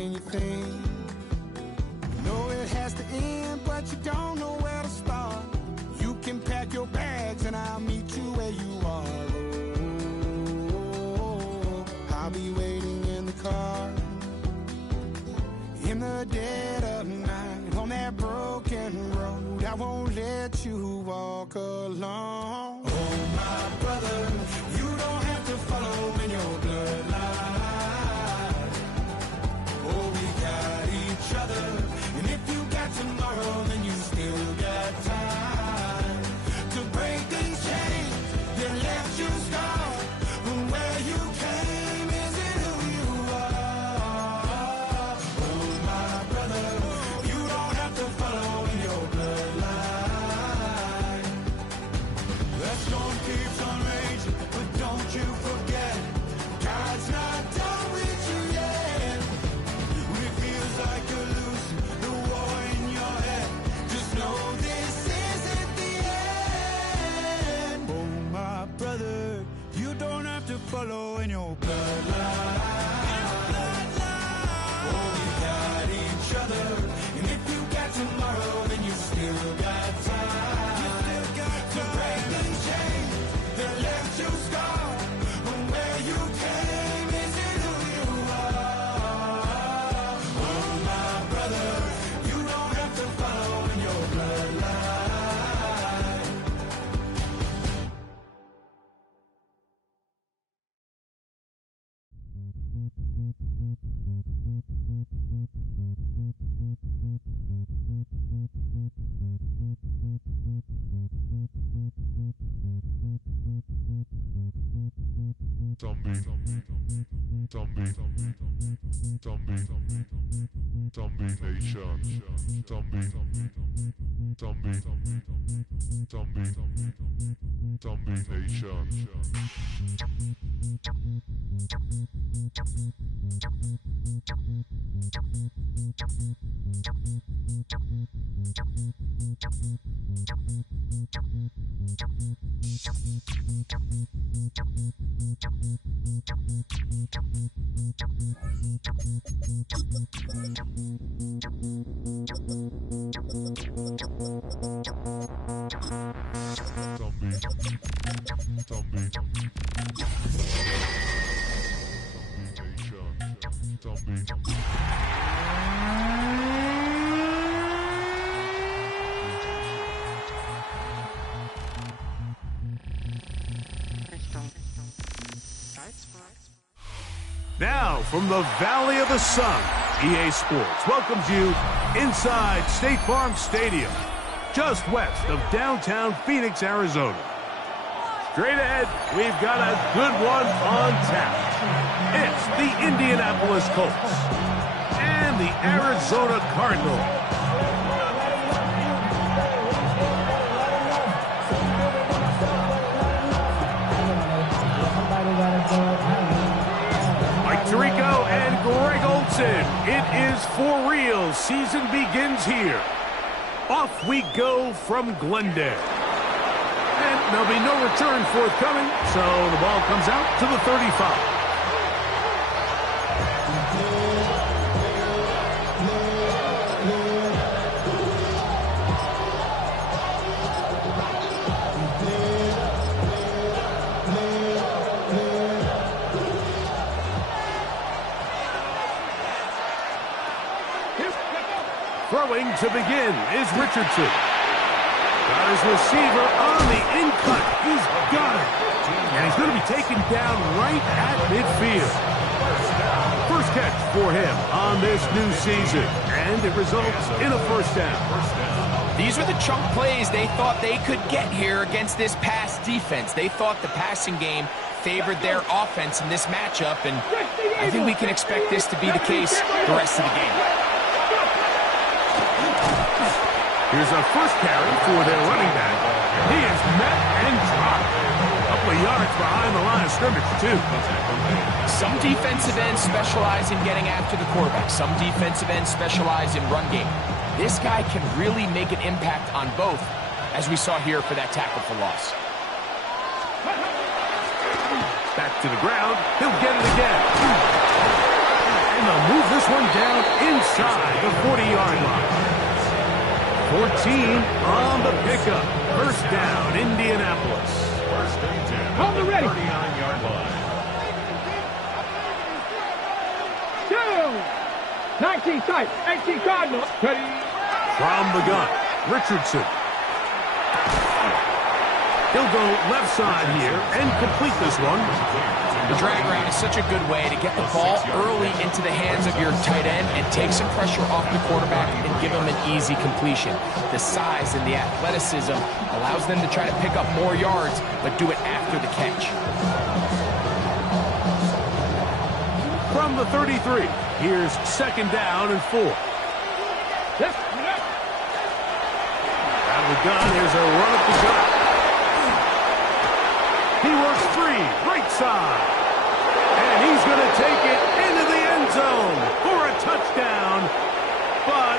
than you think. You know it has to end, but you don't know where to start. You can pack your bags and I'll meet you where you are. Oh, I'll be waiting in the car in the dead of night on that broken road. I won't let you walk alone. Oh, my brother, you don't have to follow in your bloodline. Oh, we got each other, and if you got tomorrow, then you still got time to break these chains that left you scarred from where you came. Isn't who you are. Oh, my brother, you don't have to follow in your bloodline. The storm keeps on raging, but don't you forget, God's not done with you yet. When it feels like you're losing the war in your head, just know this isn't the end. Oh, my brother, you don't have to follow in your bloodline. Oh, we got each other, and if you got tomorrow, then you still got time. You still got to break these chains that left you scarred from where you came. Isn't who you are. Oh, my brother, you don't have to follow in your bloodline. Now, from the Valley of the Sun, EA Sports welcomes you inside State Farm Stadium, just west of downtown Phoenix, Arizona. Straight ahead, we've got a good one on tap. It's the Indianapolis Colts and the Arizona Cardinals. Tirico and Greg Olson. It is for real. Season begins here. Off we go from Glendale. And there'll be no return forthcoming, so the ball comes out to the 35. Throwing to begin is Richardson. Got his receiver on the in-cut. He's got it. And he's going to be taken down right at midfield. First catch for him on this new season. And it results in a first down. These are the chunk plays they thought they could get here against this pass defense. They thought the passing game favored their offense in this matchup. And I think we can expect this to be the case the rest of the game. Here's a first carry for their running back. He is met and dropped. A couple of yards behind the line of scrimmage, too. Some defensive ends specialize in getting after the quarterback. Some defensive ends specialize in run game. This guy can really make an impact on both, as we saw here for that tackle for loss. Back to the ground. He'll get it again. And they'll move this one down inside the 40-yard line. 14 on the pickup. First down, Indianapolis. First and 10. On the ready. 39-yard line. 19 tight, 18 Cardinals. Ready. From the gun, Richardson. He'll go left side here and complete this one. The drag route is such a good way to get the ball early into the hands of your tight end and take some pressure off the quarterback and give him an easy completion. The size and the athleticism allows them to try to pick up more yards, but do it after the catch. From the 33, here's second down and 4. Yes. Out of the gun, here's a run up the gut. He works free, right side. And he's going to take it into the end zone for a touchdown. But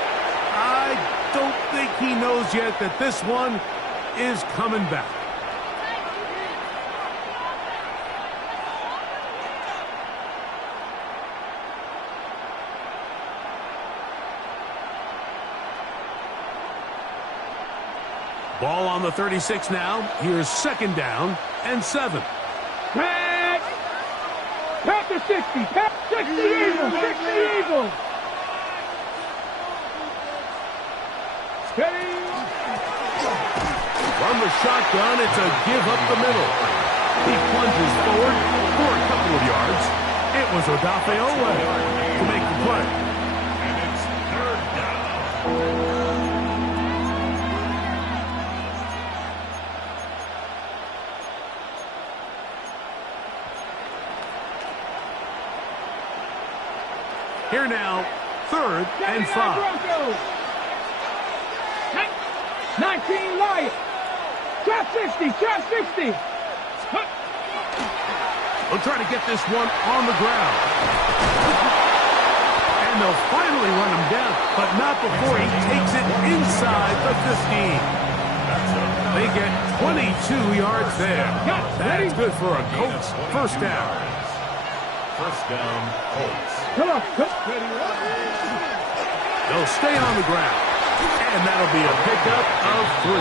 I don't think he knows yet that this one is coming back. Ball on the 36 now. Here's second down and 7. Pass. Pass to 60. Pass 60 Eagles. 60 Eagles. Steady. From the shotgun, it's a give up the middle. He plunges forward for a couple of yards. It was Odafe Oweh to make the play. And it's third down. Here now, third and 5. 19 Lions. Trap 60. Trap 60. They'll try to get this one on the ground. And they'll finally run him down, but not before he takes it inside the 15. They get 22 yards there. That's good for a Colts first down. First down, Colts. Come on. They'll stay on the ground. And that'll be a pickup of 3.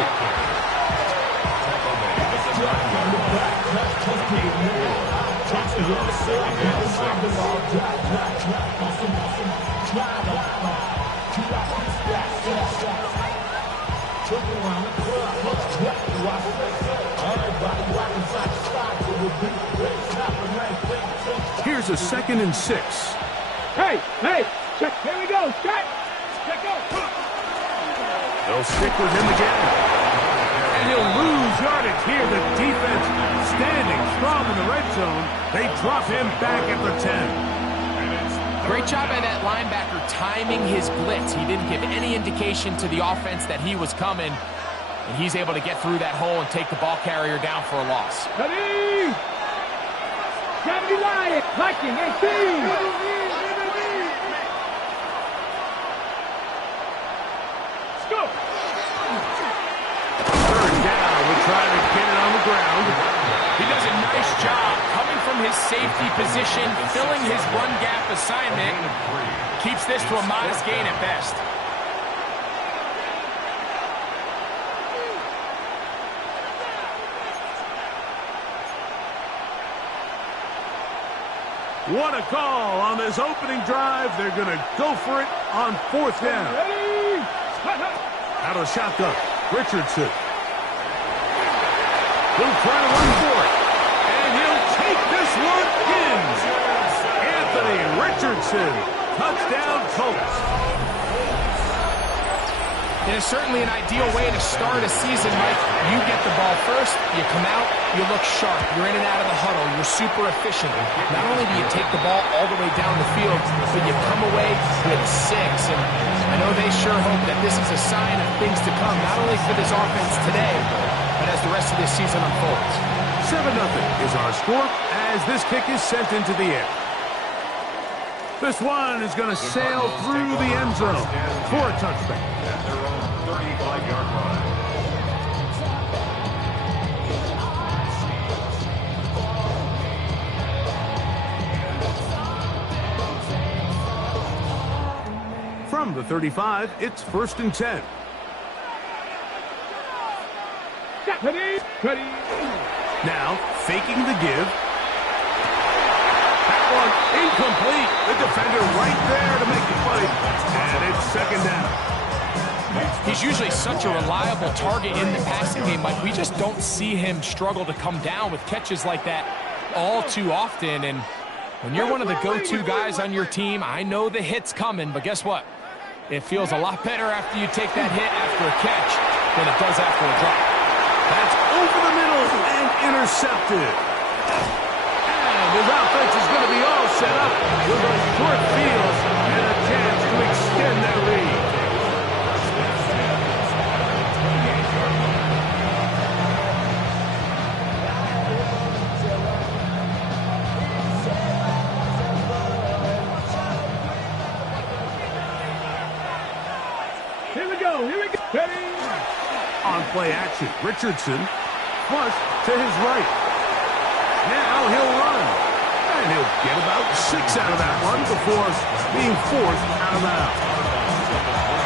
Here's a second and 6. Hey. Check. Here we go. Check. Check out. They'll stick with him again. And he'll lose yardage here. The defense standing strong in the red zone. They drop him back at the 10. Great job by that linebacker timing his blitz. He didn't give any indication to the offense that he was coming. And he's able to get through that hole and take the ball carrier down for a loss. Ready. 70 Lions. Viking 18. Trying to get it on the ground. He does a nice job coming from his safety position, filling his run gap assignment. Keeps this to a modest gain at best. What a call on this opening drive. They're going to go for it on fourth down. Out of shotgun, Richardson. He'll try to run for it. And he'll take this one in. Anthony Richardson. Touchdown, Colts. It is certainly an ideal way to start a season, Mike. You get the ball first, you come out, you look sharp. You're in and out of the huddle. You're super efficient. Not only do you take the ball all the way down the field, but you come away with 6. And I know they sure hope that this is a sign of things to come, not only for this offense today, but as the rest of this season unfolds. 7-0 is our score as this kick is sent into the air. This one is going to sail through the end zone for a touchdown. At their own 35-yard line. From the 35, it's 1st and 10. Now, faking the give. That one incomplete. The defender right there to make it fight. And it's 2nd down. He's usually such a reliable target in the passing game, but we just don't see him struggle to come down with catches like that all too often. And when you're one of the go-to guys on your team, I know the hit's coming, but guess what? It feels a lot better after you take that hit after a catch than it does after a drop. That's over the middle and intercepted. And his offense is going to be all set up with a short field and a chance to extend that lead. Here we go. Ready? On play action, Richardson flush to his right. Now he'll run. And he'll get about 6 out of that one before being forced out of bounds.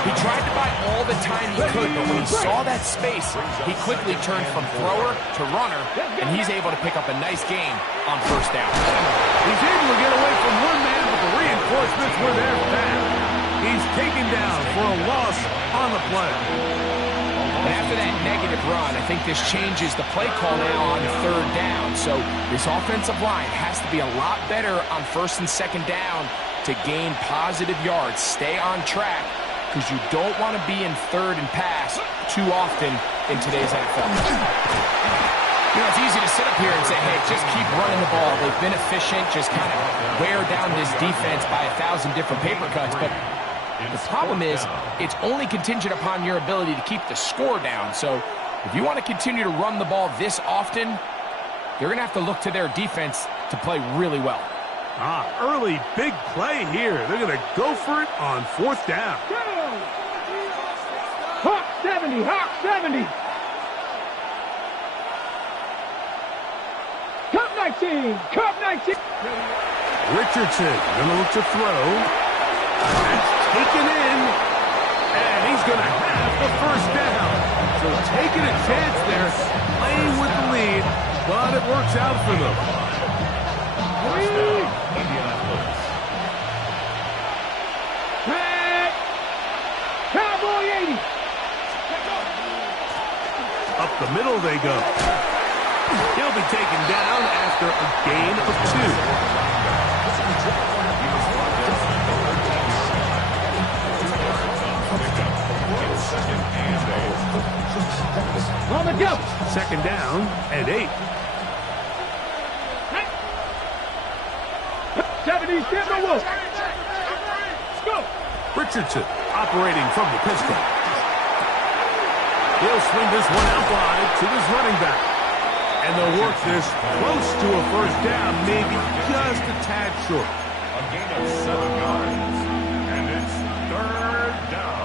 He tried to buy all the time he could, but when he saw that space, he quickly turned from thrower to runner, and he's able to pick up a nice gain on 1st down. He's able to get away from one man, but the reinforcements were there fast. He's taken down for a loss on the play. And after that negative run, I think this changes the play call now on 3rd down. So this offensive line has to be a lot better on 1st and 2nd down to gain positive yards. Stay on track, because you don't want to be in 3rd and pass too often in today's NFL. You know, it's easy to sit up here and say, hey, just keep running the ball. They've been efficient, just kind of wear down this defense by 1,000 different paper cuts. But the problem is, it's only contingent upon your ability to keep the score down. So if you want to continue to run the ball this often, they're going to have to look to their defense to play really well. Early big play here. They're going to go for it on 4th down. Hawk 70, Hawk 70. Cup 19, Cup 19. Richardson going to look to throw. That's taken in, and he's going to have the 1st down. So taking a chance there, playing with the lead, but it works out for them. Cowboy 80. Up the middle they go. He'll be taken down after a gain of 2. On the go. 2nd down and 8. 70, Timber Wolf. Go. Richardson operating from the pistol. He'll swing this one out wide to his running back. And they'll work this close to a 1st down, maybe just a tad short. A gain of 7 yards, and it's 3rd down.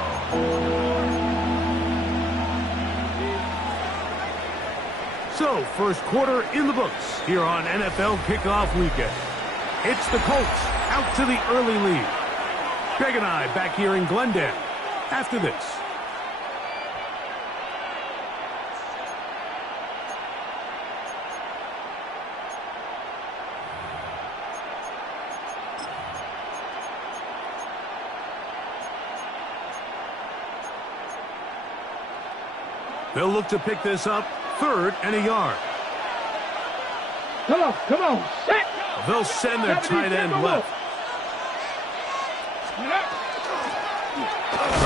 So, 1st quarter in the books here on NFL Kickoff Weekend. It's the Colts out to the early lead. Greg and I back here in Glendale after this. They'll look to pick this up 3rd and a yard. Come on, set. They'll send their tight end left. Trying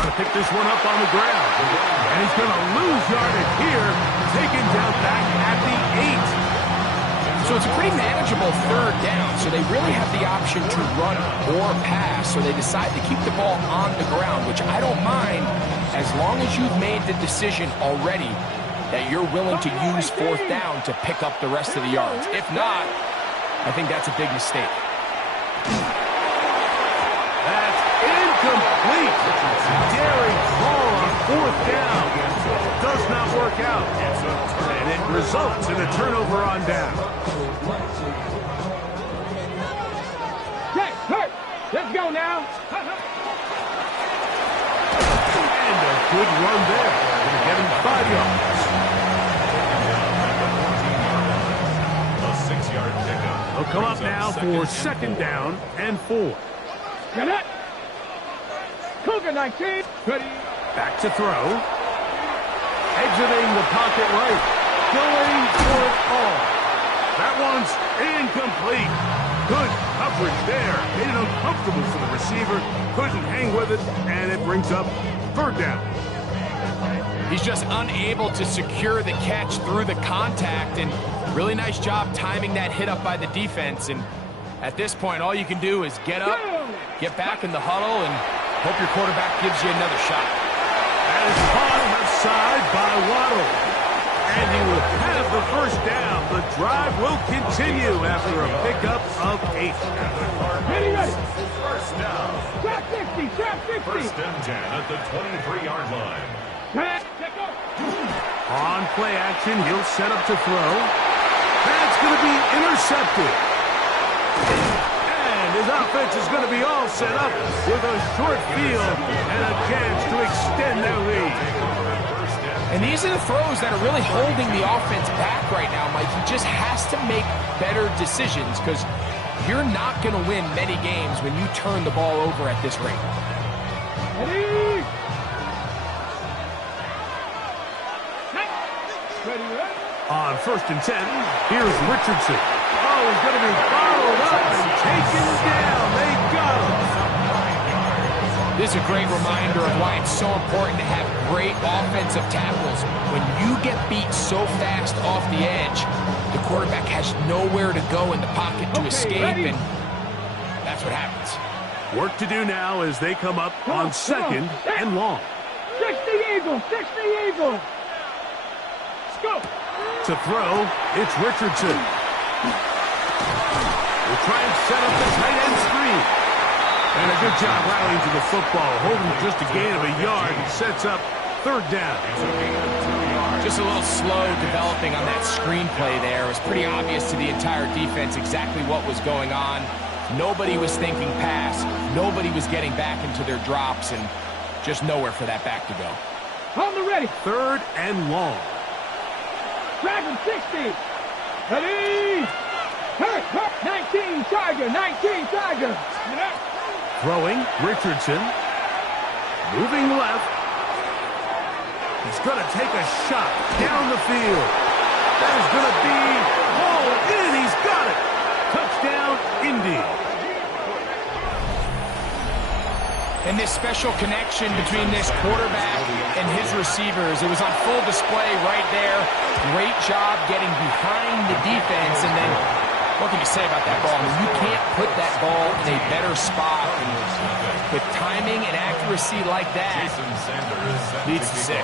to pick this one up on the ground. And he's going to lose yardage here. Taken down back at the 8. So it's a pretty manageable 3rd down. So they really have the option to run or pass. So they decide to keep the ball on the ground, which I don't mind as long as you've made the decision already that you're willing to use 4th down to pick up the rest of the yards. If not, I think that's a big mistake. That's incomplete. Daring call on 4th down. Does not work out. And it results in a turnover on down. Hey, hurt. Let's go now. And a good run there. Gonna get him 5 yards. A 6-yard pickup. They'll come up now for second down and 4. Get it. Cougar 19. Ready. Back to throw. Exiting the pocket right. Going for it all. That one's incomplete. Good coverage there. Made it uncomfortable for the receiver. Couldn't hang with it, and it brings up third down. He's just unable to secure the catch through the contact, and really nice job timing that hit up by the defense. And at this point, all you can do is get up, get back in the huddle, and hope your quarterback gives you another shot. That is caught left side by Waddle. And he will have the first down. The drive will continue after a pickup of 8. Ready. First down. Trap 60. Trap 60. First and 10 at the 23-yard line. Check up. On play action, he'll set up to throw. That's going to be intercepted. And his offense is going to be all set up with a short field and a chance to extend their lead. And these are the throws that are really holding the offense back right now, Mike. He just has to make better decisions because you're not going to win many games when you turn the ball over at this rate. Ready. On first and 10, here's Richardson. Oh, he's going to be followed up and taken down. They got him. This is a great reminder of why it's so important to have great offensive tackles. When you get beat so fast off the edge, the quarterback has nowhere to go in the pocket to escape, and that's what happens. Work to do now as they come up on second and long. 60 Eagles. 60 Eagles. Let's go. To throw, it's Richardson. We'll try and set up the tight end screen. And a good job rallying to the football, holding just a gain of a yard and sets up third down. Just a little slow developing on that screenplay there. It was pretty obvious to the entire defense exactly what was going on. Nobody was thinking pass. Nobody was getting back into their drops, and just nowhere for that back to go. On the ready. Third and long. Dragon 60. Ready. Hurt. 19 Tiger. 19 Tiger. Throwing, Richardson. Moving left. He's going to take a shot down the field. That is going to be hauled in. He's got it. Touchdown, Indy. And this special connection between this quarterback and his receivers, it was on full display right there. Great job getting behind the defense, and then what can you say about that ball? I mean, you can't put that ball in a better spot. And with timing and accuracy like that, leads to 6.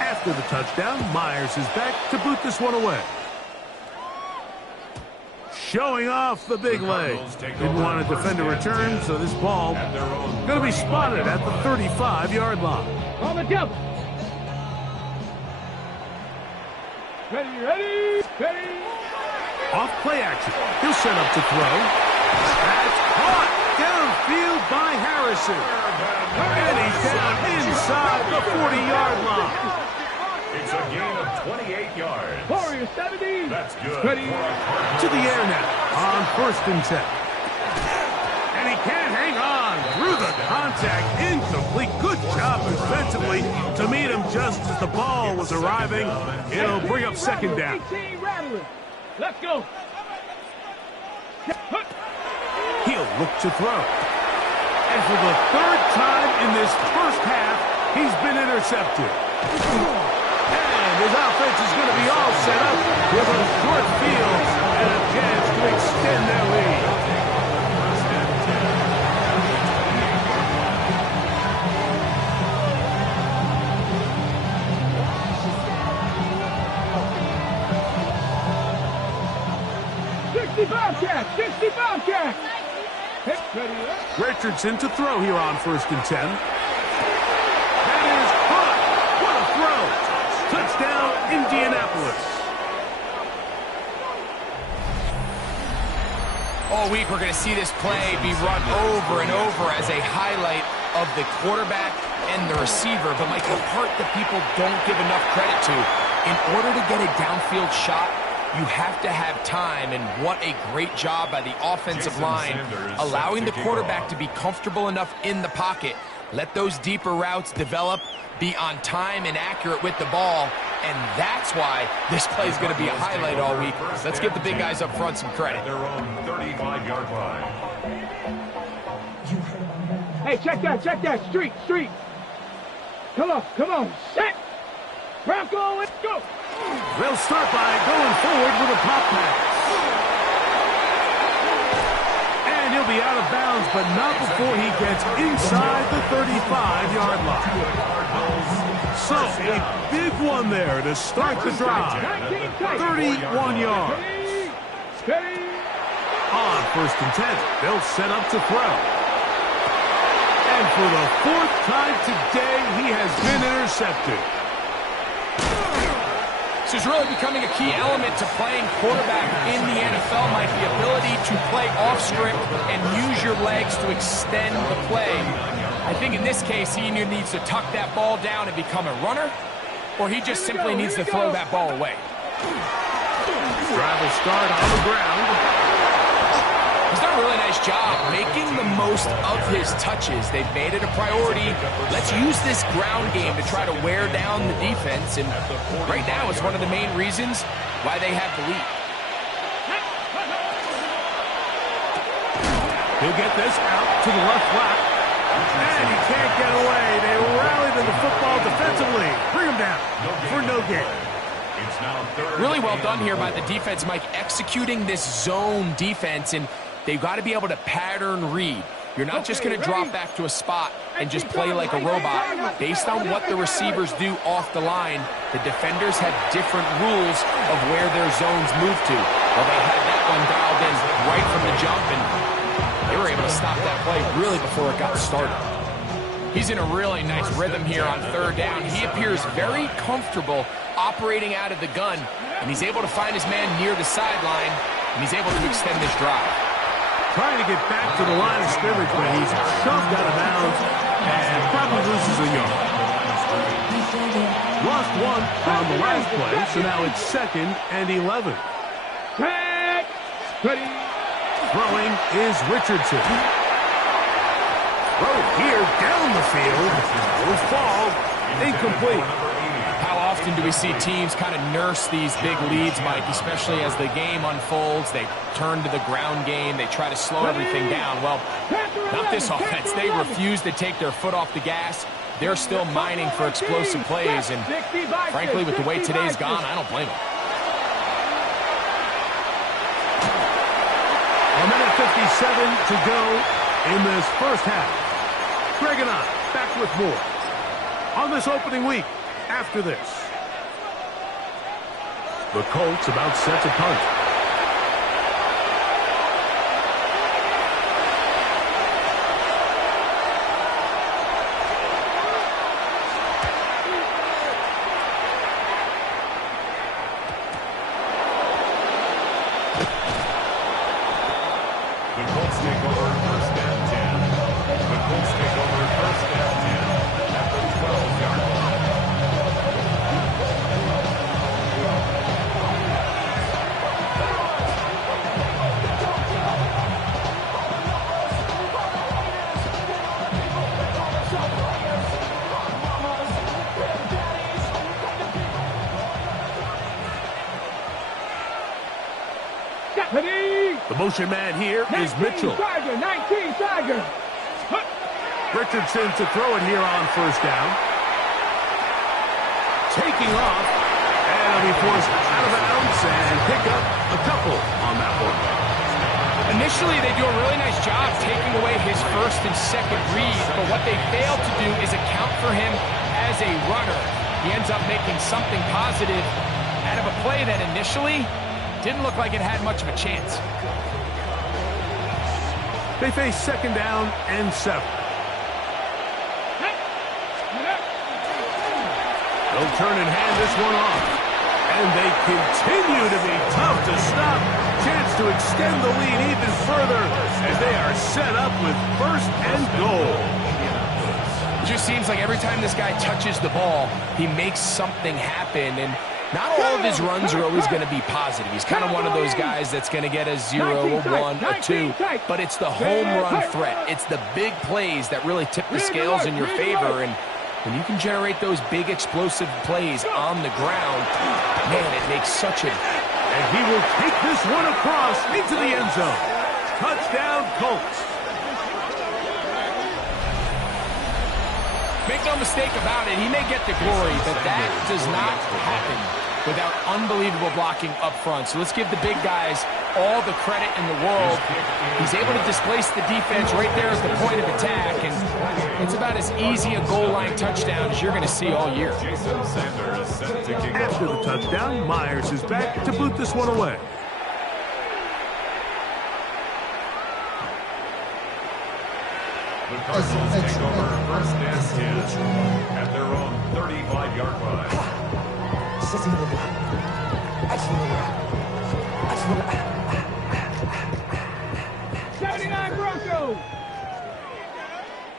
After the touchdown, Myers is back to boot this one away. Showing off the big leg. Didn't want to defend a return, so this ball going to be spotted at the 35-yard line. On the double. Ready. Off play action. He'll set up to throw. That's caught downfield by Harrison. And he's down inside the 40-yard line. It's a gain of 28 yards. Warrior 70. That's good. Ready. To the air now on first and 10. And he can't hang on through the contact. Incomplete. Good job defensively to meet him just as the ball was arriving. It'll bring up second down. 18 Rattler. Let's go. He'll look to throw. And for the third time in this first half, he's been intercepted. And his offense is going to be all set up with a short field and a chance to extend their lead. Bobcat. Richardson to throw here on first and 10. That is caught. What a throw. Touchdown, Indianapolis. All week we're going to see this play be run over and over as a highlight of the quarterback and the receiver, but Mike, the part that people don't give enough credit to, in order to get a downfield shot, you have to have time, and what a great job by the offensive line, allowing the quarterback to be comfortable enough in the pocket, let those deeper routes develop, be on time and accurate with the ball, and that's why this play is going to be a highlight all week. Let's give the big guys up front some credit. Their own 35-yard line. Hey, check that. Street. Come on. Set. Bronco, let's go. They'll start by going forward with a pop pass. And he'll be out of bounds, but not before he gets inside the 35-yard line. So, a big one there to start the drive. 31 yards. On 1st and 10, they'll set up to throw. And for the 4th time today, he has been intercepted. This is really becoming a key element to playing quarterback in the NFL, Mike, the ability to play off script and use your legs to extend the play. I think in this case, he either needs to tuck that ball down and become a runner, or he just simply needs to throw that ball away. Drive will start on the ground. He's done a really nice job making the most of his touches. They've made it a priority. Let's use this ground game to try to wear down the defense, and right now it's one of the main reasons why they have the lead. He'll get this out to the left flat, and he can't get away. They rallied to the football defensively. Bring him down for no gain. Really well done here by the defense, Mike, executing this zone defense, and they've got to be able to pattern read. You're not just going to drop back to a spot and just play like a robot. Based on what the receivers do off the line, the defenders have different rules of where their zones move to. Well, they had that one dialed in right from the jump, and they were able to stop that play really before it got started. He's in a really nice rhythm here on 3rd down. He appears very comfortable operating out of the gun, and he's able to find his man near the sideline, and he's able to extend this drive. Trying to get back to the line of scrimmage, but he's shoved out of bounds and probably loses a yard. Lost one on the last play, so now it's 2nd and 11. Tag. Ready. Throwing is Richardson. Throw here down the field. Will fall. Incomplete. How often do we see teams kind of nurse these big leads, Mike, especially as the game unfolds? They turn to the ground game. They try to slow everything down. Well, not this offense. They refuse to take their foot off the gas. They're still mining for explosive plays, and frankly, with the way today's gone, I don't blame them. A minute 57 to go in this first half. Greg and I back with more on this opening week after this. The Colts about set to punt. The Colts take over 1st and 10. The Colts take over 1st and 10 at the 12-yard line. The motion man here is Mitchell. 19 Tiger. Richardson to throw it here on 1st down. Taking off, and he'll be forced out of bounds and pick up a couple on that one. Initially, they do a really nice job taking away his 1st and 2nd read, but what they fail to do is account for him as a runner. He ends up making something positive out of a play that initially didn't look like it had much of a chance. They face 2nd down and 7. They'll turn and hand this one off. And they continue to be tough to stop. Chance to extend the lead even further as they are set up with 1st and goal. It just seems like every time this guy touches the ball, he makes something happen, and not all of his runs are always going to be positive. He's kind of one of those guys that's going to get a 0, a 1, a 2, but it's the home run threat. It's the big plays that really tip the scales in your favor, and when you can generate those big explosive plays on the ground, man, it makes such a... And he will take this one across into the end zone. Touchdown, Colts. Make no mistake about it, he may get the glory, but that does not happen without unbelievable blocking up front. So let's give the big guys all the credit in the world. He's able to displace the defense right there at the point of attack, and it's about as easy a goal line touchdown as you're going to see all year. After the touchdown, Myers is back to boot this one away. The Cardinals take over first and 10 at their own 35-yard line. 79 Broncos.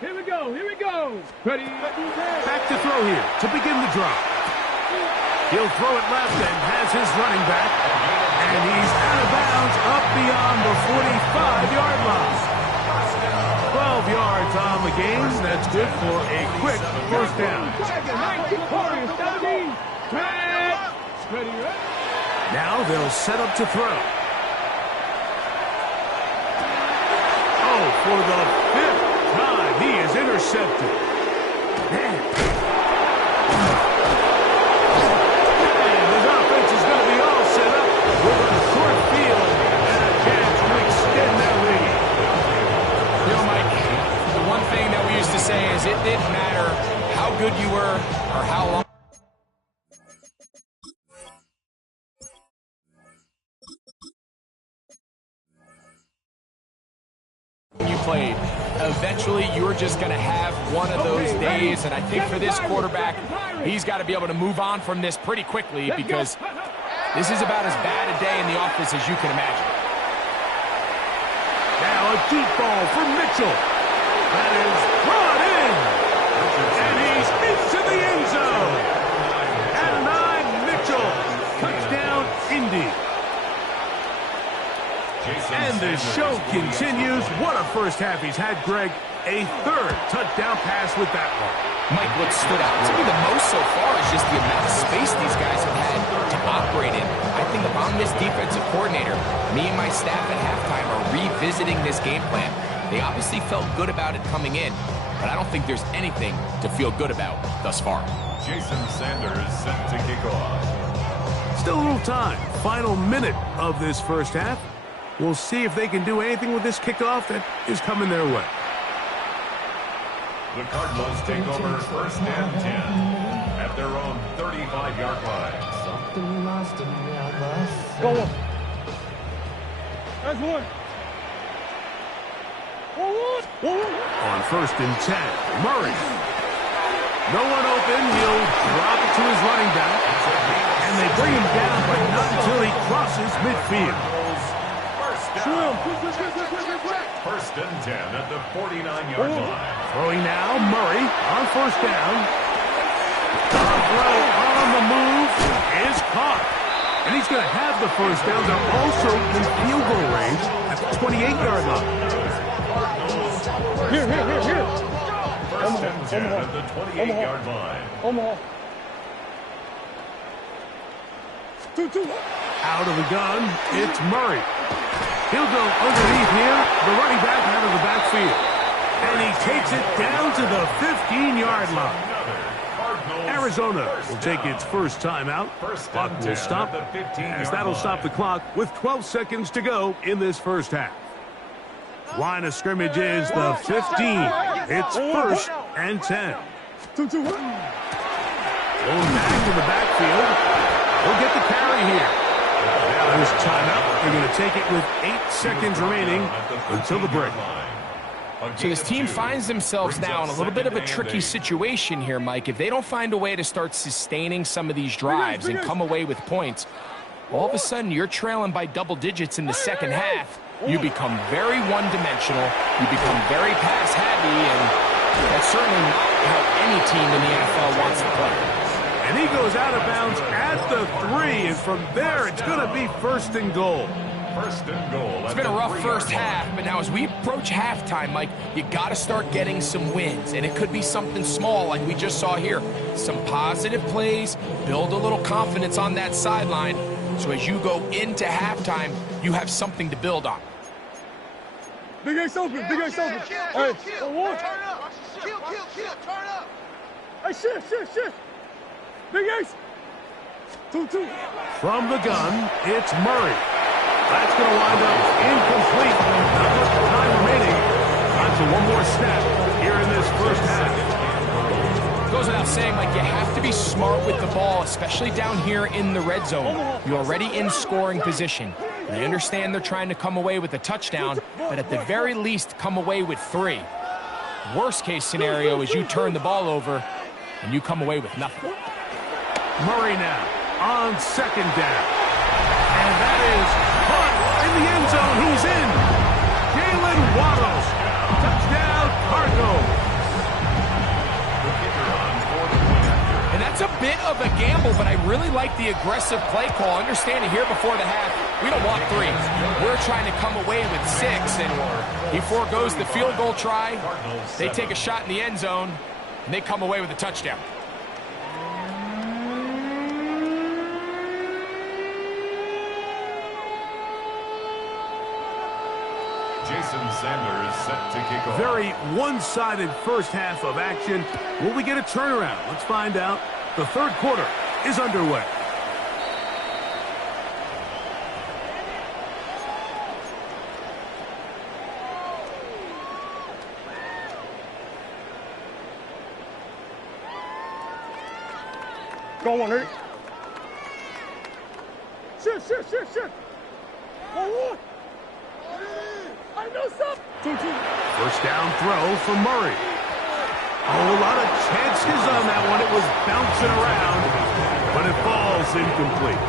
Here we go. Here we go. Ready? Back to throw here to begin the drive. He'll throw it left and has his running back. And he's out of bounds up beyond the 45-yard line. 12 yards on the game. That's good for a quick first down. Now they'll set up to throw. Oh, for the 5th time, he is intercepted. And his offense is going to be all set up with a short field and a chance to extend that lead. You know, Mike, the one thing that we used to say is it didn't matter how good you were or how long you played. Eventually, you're just going to have one of those days, and I think for this quarterback, he's got to be able to move on from this pretty quickly because this is about as bad a day in the office as you can imagine. Now a deep ball for Mitchell. That is brought in. And he's into the end zone. At 9, Mitchell. Touchdown, Indy. And the show continues. What a first half he's had, Greg. A 3rd touchdown pass with that one. Mike, what stood out to me the most so far is just the amount of space these guys have had to operate in. I think if I'm this defensive coordinator, me and my staff at halftime are revisiting this game plan. They obviously felt good about it coming in, but I don't think there's anything to feel good about thus far. Jason Sanders set to kick off. Still a little time. Final minute of this first half. We'll see if they can do anything with this kickoff that is coming their way. The Cardinals take over first and 10 at their own 35-yard line. Go on. That's one. On first and 10, Murray. No one open. He'll drop it to his running back. And they bring him down, but not until he crosses midfield. First and 10 at the 49-yard line. Throwing now, Murray on first down. The throw on the move is caught. And he's going to have the first down. They're also in field goal range at the 28-yard line. Here. First and 10 at the 28-yard line. Omaha. 2-2. Out of the gun, it's Murray. He'll go underneath here, the running back out of the backfield. And he takes it down to the 15-yard line. Arizona will take its first timeout. Clock will stop, as that'll stop the clock with 12 seconds to go in this first half. Line of scrimmage is the 15. It's first and 10. 2-2. Going back to the backfield. He'll get the carry here. Now there's timeout. They're going to take it with 8 seconds remaining until the break. So this team finds themselves now in a little bit of a tricky situation here, Mike. If they don't find a way to start sustaining some of these drives and come away with points, all of a sudden you're trailing by double digits in the second half. You become very one-dimensional. You become very pass-heavy, and that's certainly not how team in the NFL wants to play. And he goes out of bounds at the 3, and from there it's going to be 1st and goal. First and goal. It's been a rough first half, but now as we approach halftime, Mike, you got to start getting some wins. And it could be something small like we just saw here. Some positive plays, build a little confidence on that sideline. So as you go into halftime, you have something to build on. Big Ace open, Big Ace open. Hey, one. Turn up. Kill, turn up. Hey, shift. Big Ace. 2-2. From the gun, it's Murray. That's going to wind up incomplete. Not much time remaining. On to one more snap here in this first half. Goes without saying, Mike, you have to be smart with the ball, especially down here in the red zone. You're already in scoring position. And I understand they're trying to come away with a touchdown, but at the very least, come away with 3. Worst case scenario is you turn the ball over and you come away with nothing. Murray now on 2nd down. And that is caught in the end zone. He's in. Jalen Waddle. Touchdown, Cardinals. And that's a bit of a gamble, but I really like the aggressive play call. Understand it here before the half. We don't want 3. We're trying to come away with 6, and he foregoes the field goal try. They take a shot in the end zone, and they come away with a touchdown. Jason Sanders set to kick off. Very one-sided first half of action. Will we get a turnaround? Let's find out. The 3rd quarter is underway. Go on, Eric. Shift. 1-1. I know something. 2-2. First down throw for Murray. Oh, a lot of chances on that one. It was bouncing around, but it falls incomplete.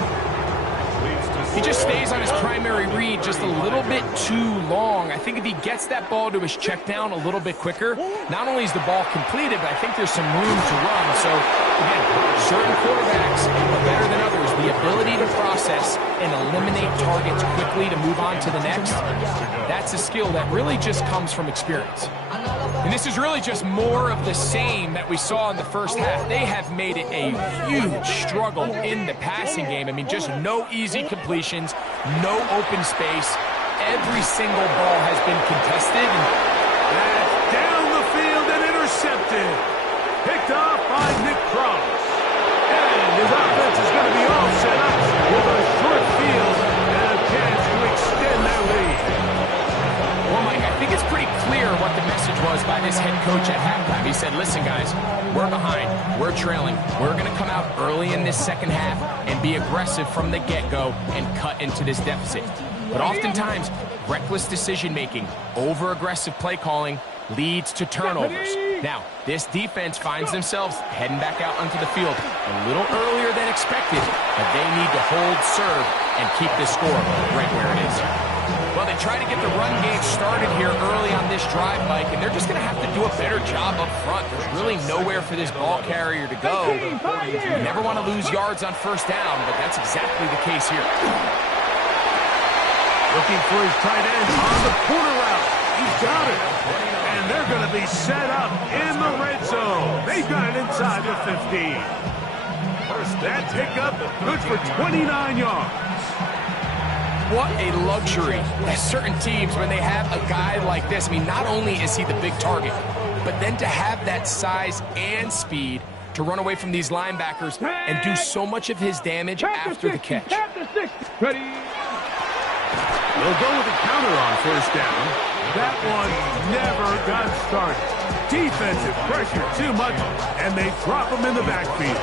He just stays on his primary read just a little bit too long. I think if he gets that ball to his check down a little bit quicker, not only is the ball completed, but I think there's some room to run. So, again, certain quarterbacks are better than others. The ability to process and eliminate targets quickly to move on to the next, that's a skill that really just comes from experience. And this is really just more of the same that we saw in the first half. They have made it a huge struggle in the passing game. I mean, just no easy completions, no open space. Every single ball has been contested. That's down the field and intercepted. Picked off by Nick Cross. And his offense is going to be all set up with a short field and a chance to extend their lead. Well, Mike, I think it's pretty clear what the message was by this head coach at halftime. He said, listen, guys, we're behind. We're trailing. We're going to come out early in this second half and be aggressive from the get-go and cut into this deficit. But oftentimes, reckless decision-making, over-aggressive play calling leads to turnovers. Now, this defense finds themselves heading back out onto the field a little earlier than expected, but they need to hold serve and keep this score right where it is. Well, they try to get the run game started here early on this drive, Mike, and they're just going to have to do a better job up front. There's really nowhere for this ball carrier to go. You never want to lose yards on first down, but that's exactly the case here. Looking for his tight end on the corner route. He's got it. And they're going to be set up in the red zone. They've got it inside the 15. That pickup good for 29 yards. What a luxury. As certain teams, when they have a guy like this, I mean, not only is he the big target, but then to have that size and speed to run away from these linebackers and do so much of his damage after the catch. Ready. They'll go with a counter on first down. That one never got started. Defensive pressure too much, and they drop him in the backfield.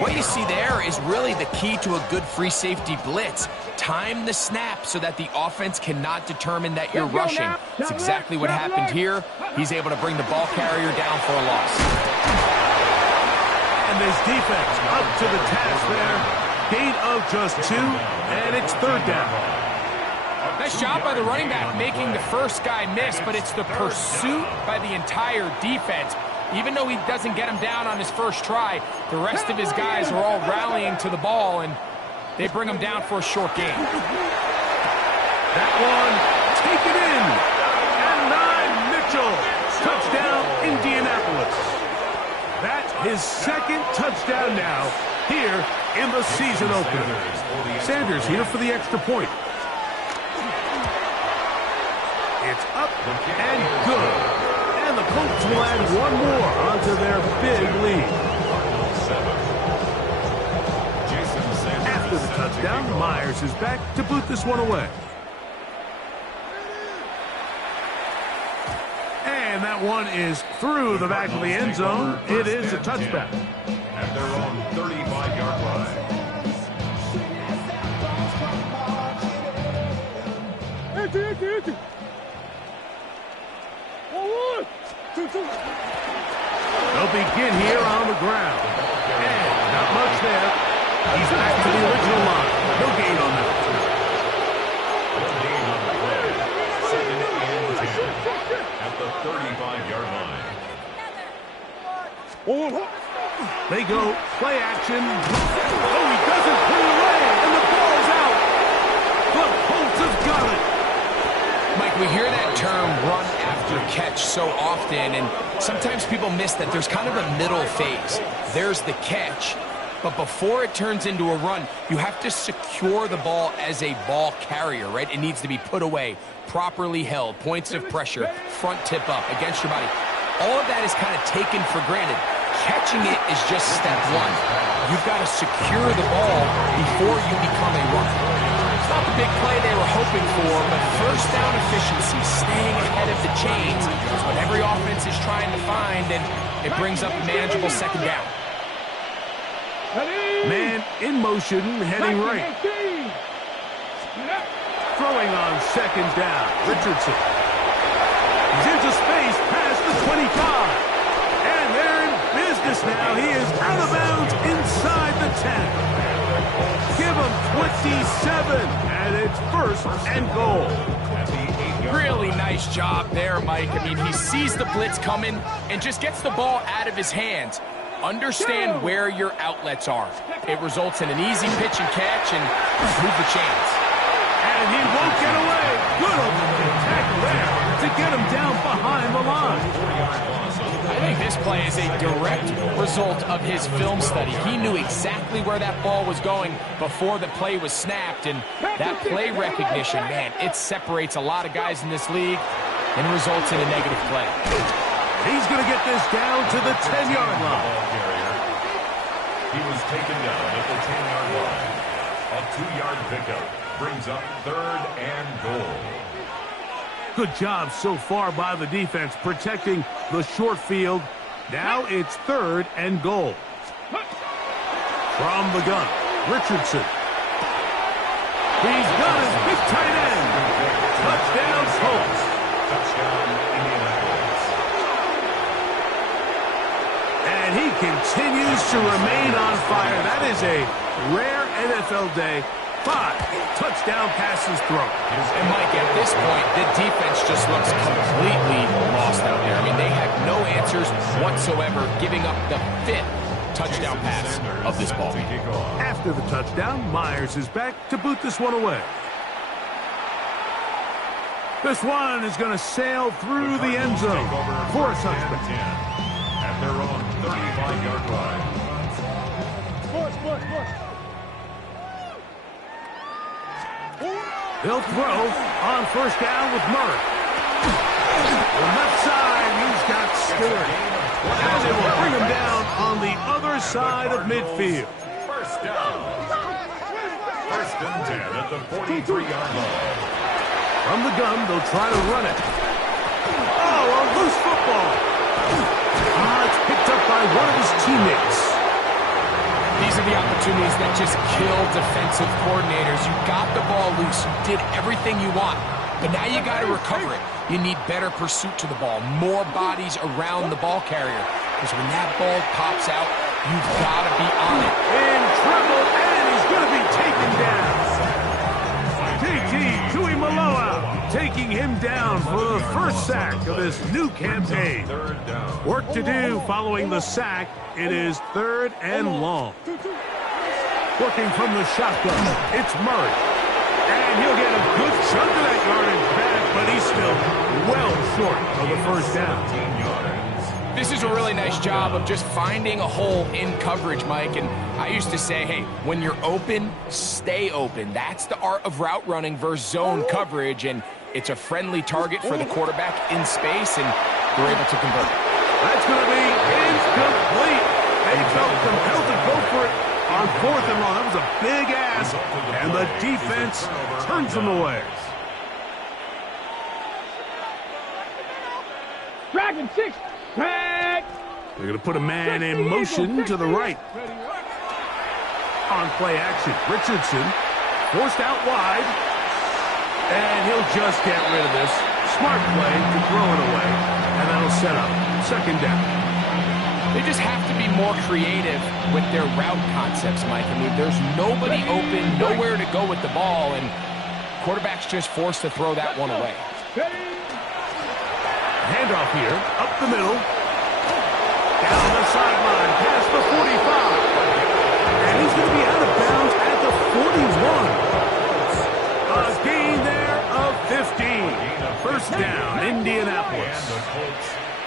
What you see there is really the key to a good free safety blitz. Time the snap so that the offense cannot determine that you're rushing. That's exactly what happened here. He's able to bring the ball carrier down for a loss. And this defense up to the task there. Gain of just 2, and it's third down. Nice job by the running back making the first guy miss, but it's the pursuit by the entire defense. Even though he doesn't get him down on his first try, the rest of his guys are all rallying to the ball, and they bring him down for a short game. That one, taken in. And 9, Mitchell. Touchdown, Indianapolis. That's his second touchdown now here in the season opener. Sanders here for the extra point. It's up and good. And the Colts will add one more onto their big lead. After the touchdown, Myers is back to boot this one away. And that one is through the back of the end zone. It is a touchback. At their own 35-yard line. They'll begin here on the ground. And not much there. He's back to the original line. No gain on that. No gain on the play. Second and 10 at the 35-yard line. They go play action. Oh, he doesn't pull away, and the ball's out. The Colts have got it. Mike, we hear that term run after catch so often, and sometimes people miss that there's kind of a middle phase. There's the catch, but before it turns into a run, you have to secure the ball as a ball carrier, right? It needs to be put away, properly held, points of pressure, front tip up against your body. All of that is kind of taken for granted. Catching it is just step one. You've got to secure the ball before you become a runner. It's not the big play they were hoping for, but first down efficiency, staying ahead of the chains, is what every offense is trying to find, and it brings up a manageable second down. Man in motion, heading right. Throwing on second down, Richardson. He's into space past the 25. And they're in business now. He is out of bounds inside the 10. Give him 27, and it's first and goal. Really nice job there, Mike. I mean, he sees the blitz coming and just gets the ball out of his hands. Understand where your outlets are. It results in an easy pitch and catch and move the chains. And he won't get away. Good open tackle there to get him down behind the line. I think this play is a direct result of his film study. He knew exactly where that ball was going before the play was snapped, and that play recognition, man, it separates a lot of guys in this league and results in a negative play. He's going to get this down to the 10-yard line. He was taken down at the 10-yard line. A 2-yard pickup brings up third and goal. Good job so far by the defense protecting the short field. Now it's third and goal. From the gun, Richardson. He's got his big tight end. Touchdown, Colts. Touchdown, Indianapolis. And he continues to remain on fire. That is a rare NFL day. 5 touchdown passes thrown. And Mike, at this point, the defense just looks completely lost out there. I mean, they have no answers whatsoever, giving up the 5th touchdown pass of this ball. After the touchdown, Myers is back to boot this one away. This one is going to sail through the end zone for a touchback. At their own 35-yard line. They'll throw on first down with Murray. The left side, he's got Stewart. And they will bring him down on the other side of midfield. First down. First and 10 at the 43-yard line. From the gun, they'll try to run it. Oh, a loose football. It's picked up by one of his teammates. These are the opportunities that just kill defensive coordinators. You got the ball loose. You did everything you want. But now you got to recover it. You need better pursuit to the ball. More bodies around the ball carrier. Because when that ball pops out, you've got to be on it. In trouble, and he's going to be taken down. JT Tuimoloau taking bring him down for the first sack of this new campaign. Work to do following the sack. It is 3rd and long. Working from the shotgun, it's Murray. And he'll get a good chunk of that yardage back, but he's still well short of the first down. This is a really nice job of just finding a hole in coverage, Mike. And I used to say, hey, when you're open, stay open. That's the art of route running versus zone coverage. And it's a friendly target for the quarterback in space, and they're able to convert. That's going to be incomplete. They felt compelled to go for it on 4th and long. That was a big ask, and the defense turns them away. Dragon 6. Back. They're going to put a man in motion to the right. On play action, Richardson forced out wide, and he'll just get rid of this. Smart play to throw it away, and that'll set up 2nd down. They just have to be more creative with their route concepts, Mike. I mean, there's nobody open, nowhere to go with the ball, and quarterback's just forced to throw that one away. Handoff here, up the middle, down the sideline, past the 45, and he's going to be out of bounds at the 41. A gain there of 15. First down, Indianapolis.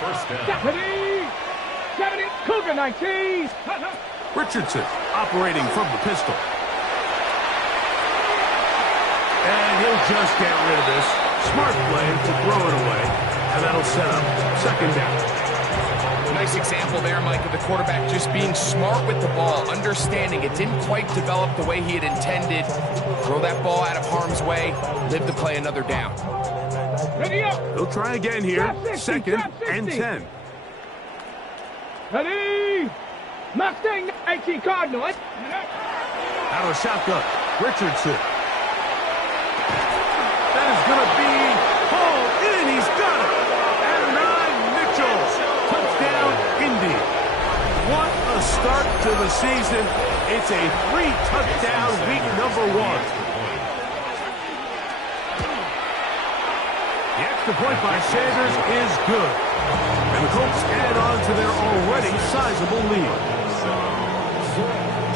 First down. 70, Cougar 19. Richardson operating from the pistol. And he'll just get rid of this. Smart play to throw it away. And that'll set up 2nd down. Nice example there, Mike, of the quarterback just being smart with the ball, understanding it didn't quite develop the way he had intended. Throw that ball out of harm's way, live to play another down. Ready up. They'll try again here. 2nd and 10. Ready. Mustang 19 Cardinal. Out of shotgun, Richardson. That is going to be hauled in. He's got it. Touchdown, Indy. What a start to the season. It's a 3-touchdown week number 1. The extra point by Sanders is good. And the Colts add on to their already sizable lead.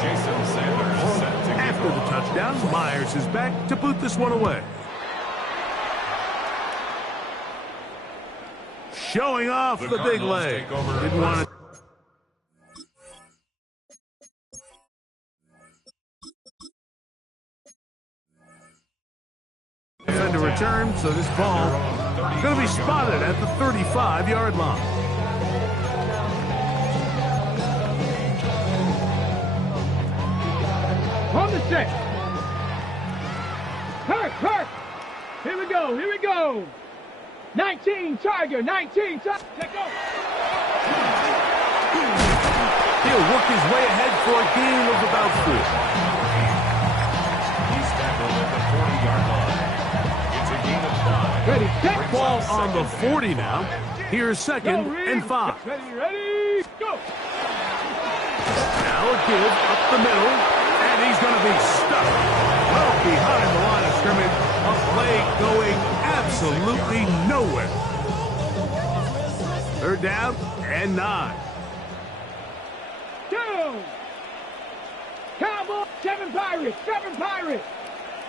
Jason Sanders set to After the touchdown, Myers is back to boot this one away. Showing off the big leg. Didn't want to. Defender return, so this ball is going to be spotted at the 35-yard line. On the set. Hurt. Here we go. 19, Tiger, 19, Tiger. Check go. He'll work his way ahead for a gain of about 4. He's tackled at the 40-yard line. It's a gain of 5. Ready, set. Ball on the 40 now. Here's 2nd and 5. Ready, go. Now a give up the middle, and he's going to be stuck well behind the line of scrimmage. A play going absolutely nowhere. 3rd down and 9. Down. Cowboy, 7 Pirates.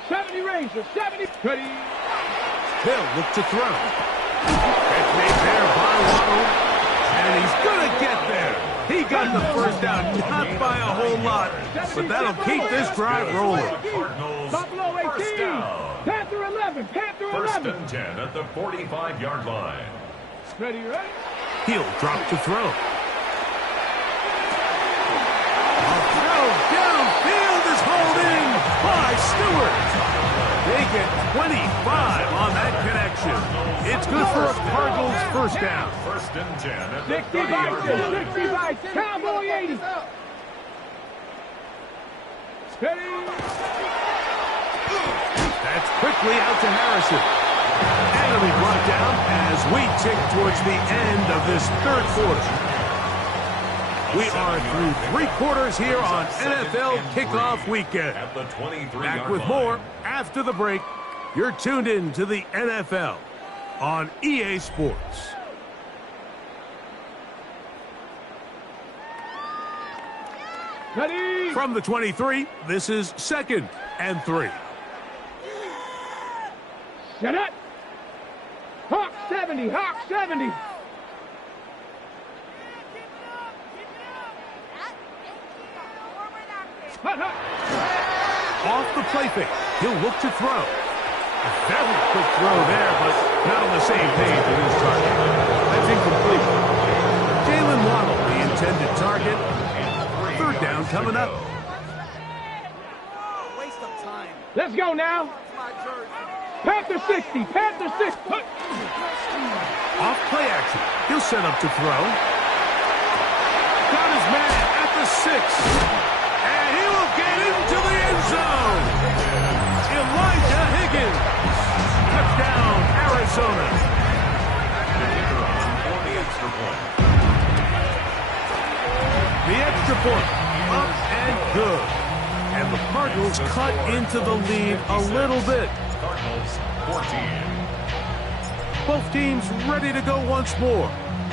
70 Rangers, 70. Ready. Hill look to throw. Catch made there by Waddle, and he's going to get there. He got the first down, not by a whole lot, but that'll keep this drive rolling. Cardinals, Buffalo 18. first down. Panther 11. First and 10 at the 45-yard line. Ready. He'll drop to throw. A throw downfield is hauled in by Stewart. They get 25 on that connection. It's good for a Cardinals first down. First and 10 at the 60 30-yard line. 65. Cowboy 80. Ready. That's quickly out to Harrison. And it'll be brought down as we tick towards the end of this 3rd quarter. We are through 3 quarters here on NFL Kickoff Weekend. At the 23-yard Back with line. more after the break. You're tuned in to the NFL on EA Sports. Ready? From the 23, this is 2nd and 3. Shut up. Hawk 70, Hawk 70. Hut, hut. Off the play fake. He'll look to throw. A very quick throw there, but not on the same page with his target. That's incomplete. Jalen Waddle, the intended target. 3rd down coming up. Waste of time. Let's go now. My jersey. Panther 60, Panther 60. Hut. Off play action. He'll set up to throw. Got his man at the 6. And he will get into the end zone. Elijah Higgins. Touchdown, Arizona. For the extra point. The extra point. Up and good. And the Cardinals cut into the lead a little bit. Cardinals 14. Both teams ready to go once more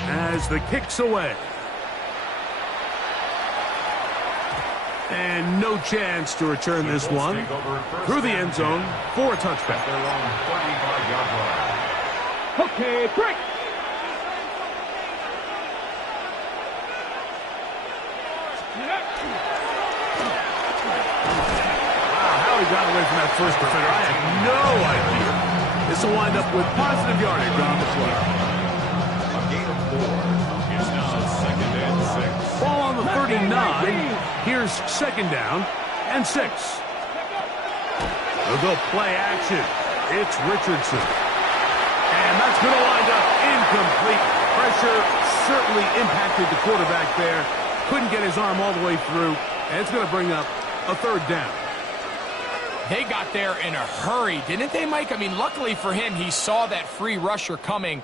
as the kick's away. And no chance to return this one through the end zone for a touchback. Their own 35-yard line. Okay, break. Wow, how he got away from that first defender, I have no idea. This will wind up with positive yardage on the play. A gain of 4. It's now 2nd and 6. Ball on the 39. Here's 2nd down and 6. They'll go play action. It's Richardson. And that's going to wind up incomplete. Pressure certainly impacted the quarterback there. Couldn't get his arm all the way through. And it's going to bring up a 3rd down. They got there in a hurry, didn't they, Mike? I mean, luckily for him, he saw that free rusher coming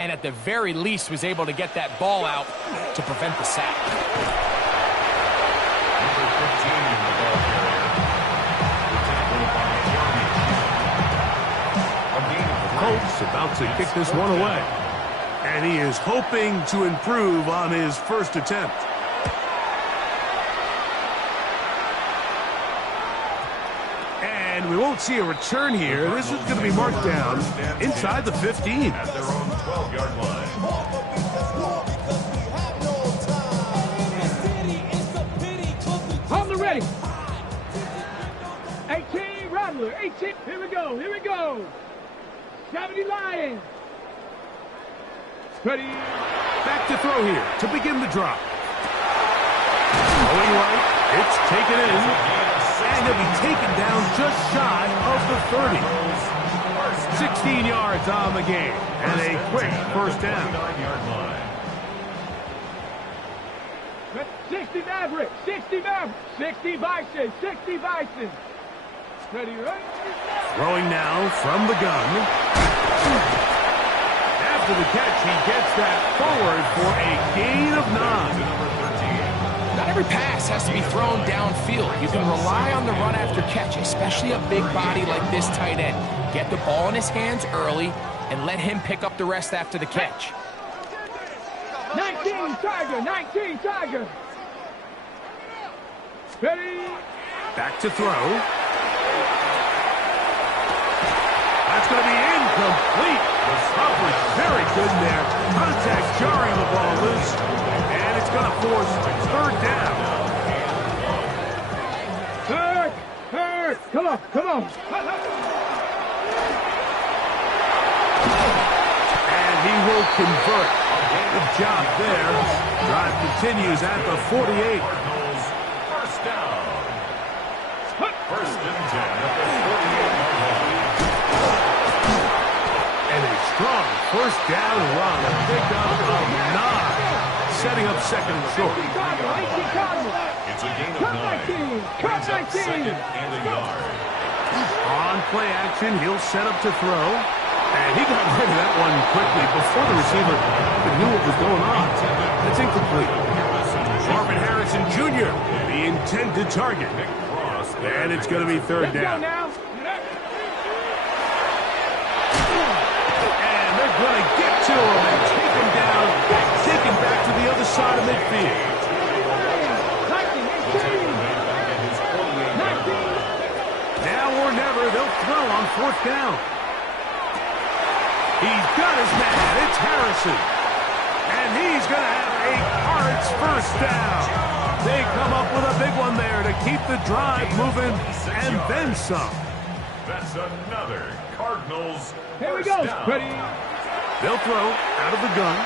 and at the very least was able to get that ball out to prevent the sack. Number 15 in the ball carrier. Tackled by Jeremy. A gain of 3. Colts about to kick this one away. And he is hoping to improve on his first attempt. And we won't see a return here. This is going to be marked down inside the 15. At their own 12-yard line. On the ready. 18, Rattler. 18. Here we go. Here we go. 70 Lions. Ready. Back to throw here to begin the drop. Going right. It's taken in. And he'll be taken down just shy of the 30. 16 yards on the game. And a quick first down. 9-yard line. 60 Maverick. 60 Maverick. 60 Bison. 60 Bison. Ready, right? Throwing now from the gun. After the catch, he gets that forward for a gain of 9. Not every pass has to be thrown downfield. You can rely on the run after catch, especially a big body like this tight end. Get the ball in his hands early and let him pick up the rest after the catch. 19 Tiger. 19 Tiger. Ready. Back to throw. That's going to be incomplete. The stop was very good there. Contact jarring the ball loose. And it's going to force 3rd down. 3rd. Come on. Come on. And he will convert. Good job there. Drive continues at the 48. Cardinals, first down. 1st and 10 at the 48-yard line. And a strong first down run. A pickup of 9. Setting up 2nd and short. It's a gain of 9. Brings up 2nd and a yard. On play action, he'll set up to throw. And he got rid of that one quickly before the receiver even knew what was going on. That's incomplete. Marvin Harrison Jr., the intended target. And it's going to be 3rd down. And going to get to him and take him down, take him back to the other side of midfield. Now or never, they'll throw on 4th down. He's got his man. It's Harrison. And he's going to have a Cards first down. They come up with a big one there to keep the drive moving and then some. That's another Cardinals Here we first go. down. Ready. They'll throw out of the gun.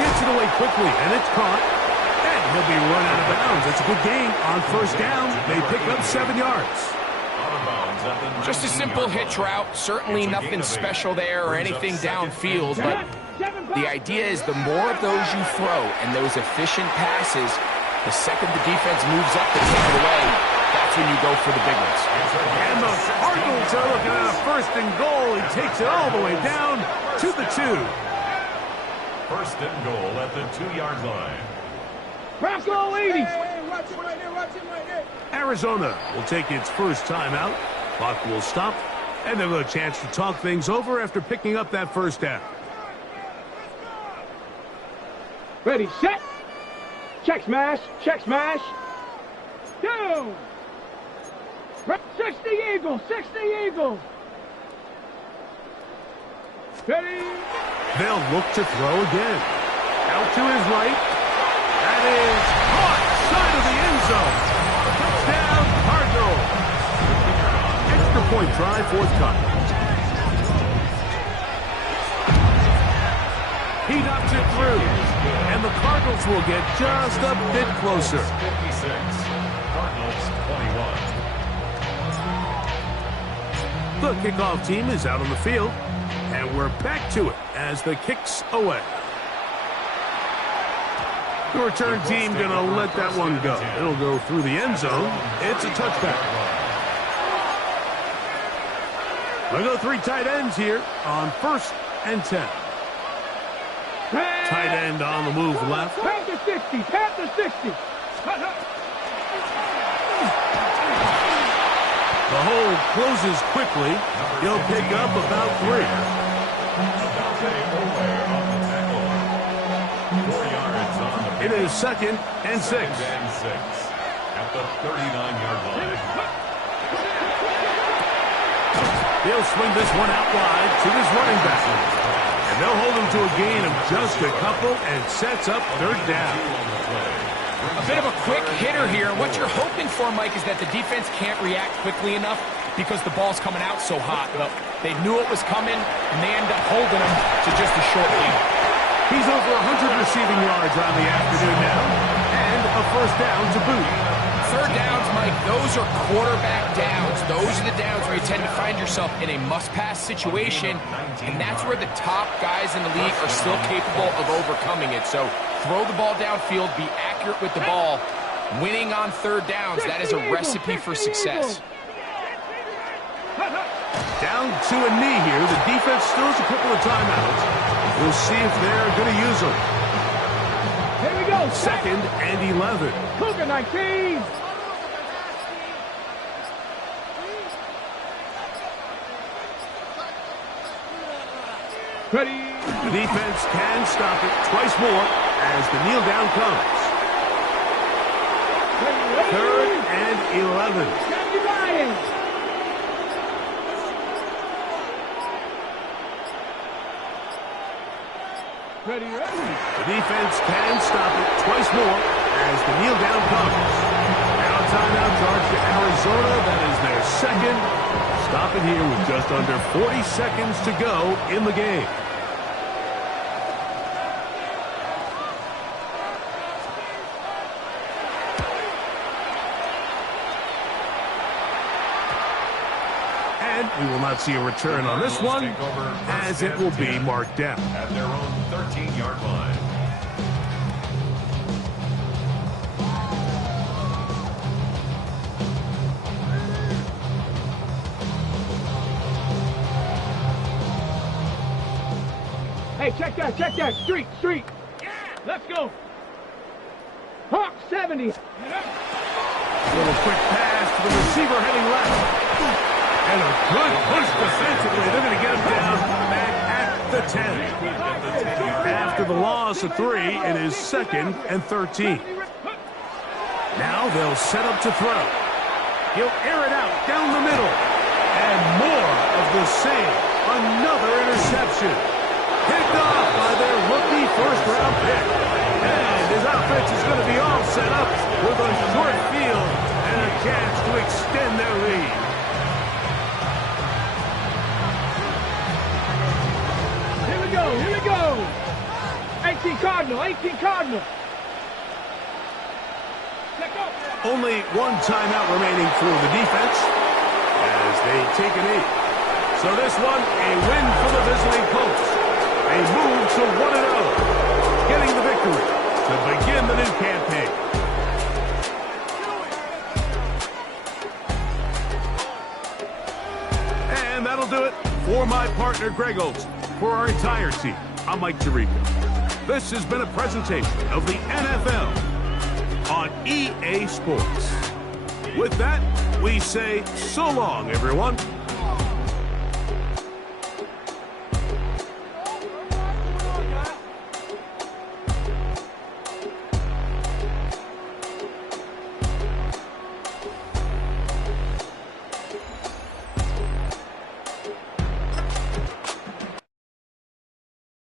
Gets it away quickly, and it's caught. And he'll be run out of bounds. It's a good game on 1st down. They pick up 7 yards. Out of bounds at the Just a simple hitch route. Certainly nothing special there or anything downfield, but the idea is the more of those you throw and those efficient passes, the second the defense moves up to take it away, that's when you go for the big ones. And the Cardinals are looking at a 1st and goal. He takes it all the way down to the 2. 1st and goal at the 2-yard line. Bronco 80. Watch him right there, watch him right there. Arizona will take its first timeout. Clock will stop, and they'll have a chance to talk things over after picking up that 1st down. Ready, set. Check smash, check smash. Down. 60 Eagles, 60 Eagles. Ready. They'll look to throw again. Out to his right. That is caught side of the end zone. Touchdown, Cardinals. Extra point try, 4th cut. He knocks it through. And the Cardinals will get just a bit closer. 56. Cardinals 21. The kickoff team is out on the field. And we're back to it as the kick's away. The return team going to let that one go. It'll go through the end zone. It's a touchback. We'll go 3 tight ends here on 1st and 10. Tight end on the move left. Panther 60, Panther 60. The hole closes quickly. He'll pick up about 3. It is 2nd and 6. At the 39-yard line. He'll swing this one out wide to his running back. And they'll hold him to a gain of just a couple and sets up 3rd down. A bit of a quick hitter here. What you're hoping for, Mike, is that the defense can't react quickly enough because the ball's coming out so hot. Well, they knew it was coming, and they end up holding him to just a short lead. He's over 100 receiving yards on the afternoon now, and a 1st down to boot. 3rd downs, Mike, those are quarterback downs. Those are the downs where you tend to find yourself in a must-pass situation, and that's where the top guys in the league are still capable of overcoming it. So throw the ball downfield, be accurate with the ball. Winning on 3rd downs, that is a recipe for success. Down to a knee here. The defense still has a couple of timeouts. We'll see if they're going to use them. Here we go. 2nd and 11. Cougar 19. Ready. The defense can stop it twice more as the kneel down comes. 3rd and 11. Sandy Lions. Ready, ready. The defense can stop it twice more as the kneel down comes. Now timeout charge to Arizona. That is their 2nd. Stop it here with just under 40 seconds to go in the game. And we will not see a return on this one, as it will be marked down. At their own 13-yard line. Hey, check that, check that. Street, street. Let's go. Hawk 70. Little quick pass to the receiver heading left. And a good push defensively. They're going to get him down back at the 10. After the loss of 3, it is 2nd and 13. Now they'll set up to throw. He'll air it out down the middle. And more of the same. Another interception. Picked off by their rookie first-round pick. And his offense is going to be all set up with a short field and a chance to extend their lead. Here we go, here we go. 18 Cardinal, 18 Cardinal. Only one timeout remaining for the defense as they take a knee. So this one, a win for the visiting Colts. They move to 1-0, getting the victory to begin the new campaign. And that'll do it for my partner, Greg Olson. For our entire team, I'm Mike Tirico. This has been a presentation of the NFL on EA Sports. With that, we say so long, everyone.